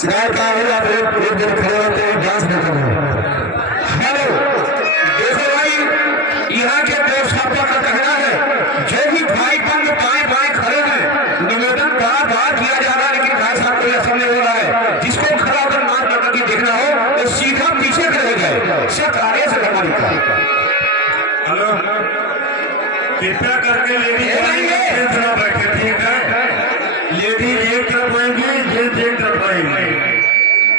शिकायत का है आप एक दिन खड़े होते हैं डांस नहीं कर रहे। हेलो देखो भाई, यहाँ के व्यवस्थापक का कहना है जो भी भाई बंद बाएं बाएं खड़े हैं निवेदन बार बार किया जा रहा है, लेकिन भाई साहब कोई असर नहीं हो रहा है। जिसको खड़ा होकर मार लगा के देखना हो तो सीधा पीछे चले गए, सिर्फ आगे से करना निकला। हेलो कृपया करके लेडीज थोड़ा बैठे, ठीक है? लेडीज एक तरफ आएंगे, जेंट्स एक तरफ आएंगे।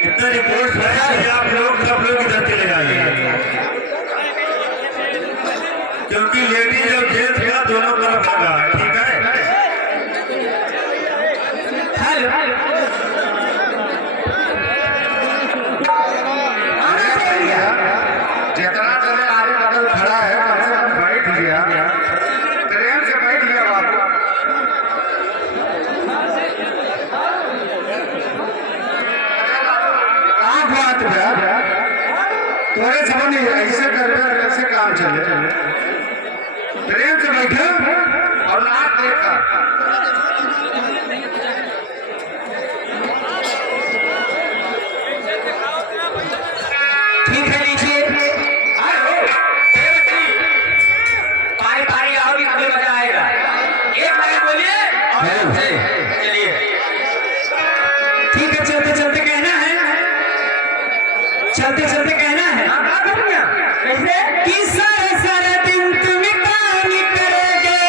इतना रिपोर्ट है कि आप लोग सब लोग इधर चले जाइए, क्योंकि लेडीज और जेंट्स का दोनों तरफ लगा है, ठीक है? जितना जगह आगे बगल खड़ा है बैठ लिया, ट्रेन से बैठ लिया बाबू। बात तोरे समझ नहीं, ऐसे करके ऐसे काम चले। ट्रेन से बैठे और नाक देखा। ठीक है लीजिए, पारी पारी आओगी कभी मजा आएगा। एक बार बोलिए चलिए। ठीक है, चलते चलते कहना है, चलते चलते कहना है। कैसे कि सारा सारा दिन तुम काम करोगे,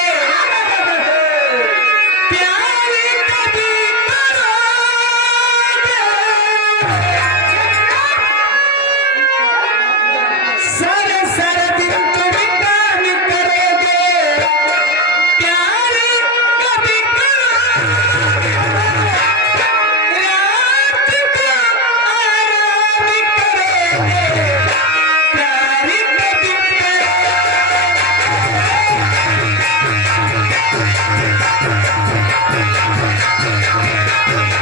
प्यार कभी करोगे, सारा सारा दिन तुम काम करोगे, प्यार कभी करोगे, रात को आराम करोगे, प्यार कभी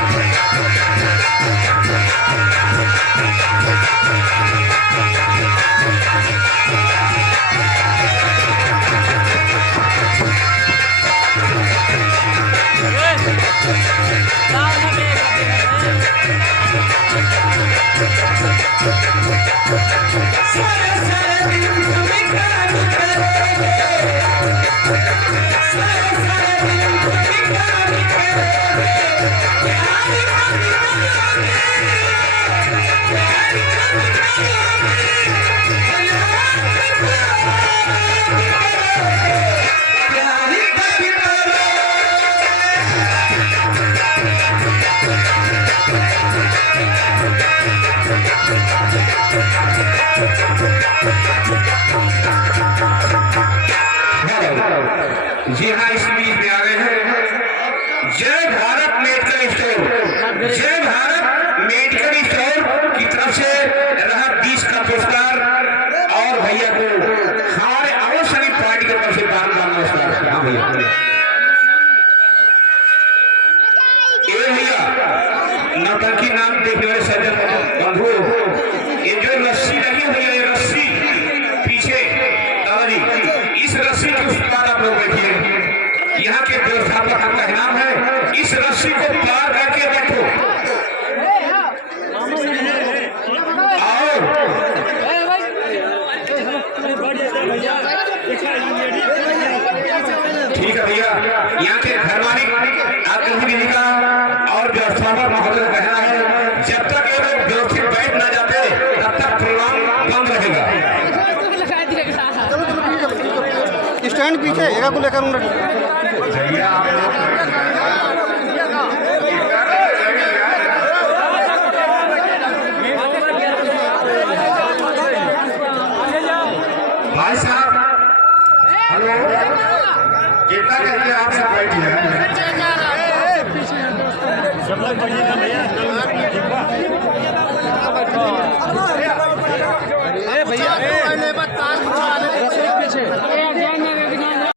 सारा सारा दिन तुम काम करोगे, सारा सारा दिन तुम काम करोगे, प्यार कभी करोगे, प्यार कभी करोगे, रात को आराम करोगे, प्यार कभी करोगे। जी हाँ, इस बीच में आ गए हैं जय भारत मेडिकल स्टोर। जय भारत मेडिकल स्टोर की तरफ से रहा 20 का पुरस्कार और भैया को हमारे अवसरी पार्टी की तरफ से बार बार नमस्कार। हाँ भैया, ये भैया नौटंकी नाम देखने वाले सज्जन बंधु, ये जो रस्सी लगी हुई है, ये रस्सी पीछे दादाजी, इस रस्सी के उस पार आप लोग बैठिए। यहाँ के व्यवस्थापक का कहना है इस रस्सी को पार करके बैठो। आओ, ठीक है भैया, यहाँ के घर मालिक आपके का और व्यवस्थापक महोदय का कहना है जब तक ये लोग व्यवस्थित बैठ न जाते तब तक प्रोग्राम बंद रहेगा। स्टैंड पीछे को लेकर भाई साहब, हेलो, कितना करके आप सब बैठिए। सब लोग बढ़िया भैया।